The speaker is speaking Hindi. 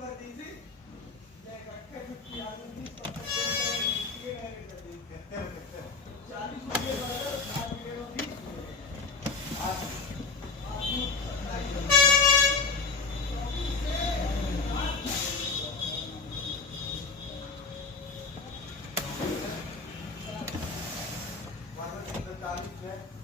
कर दी थी मैं इकट्ठे 50 आदमी थी तब तक 40 रुपये वाला 7 किलो 20 40 है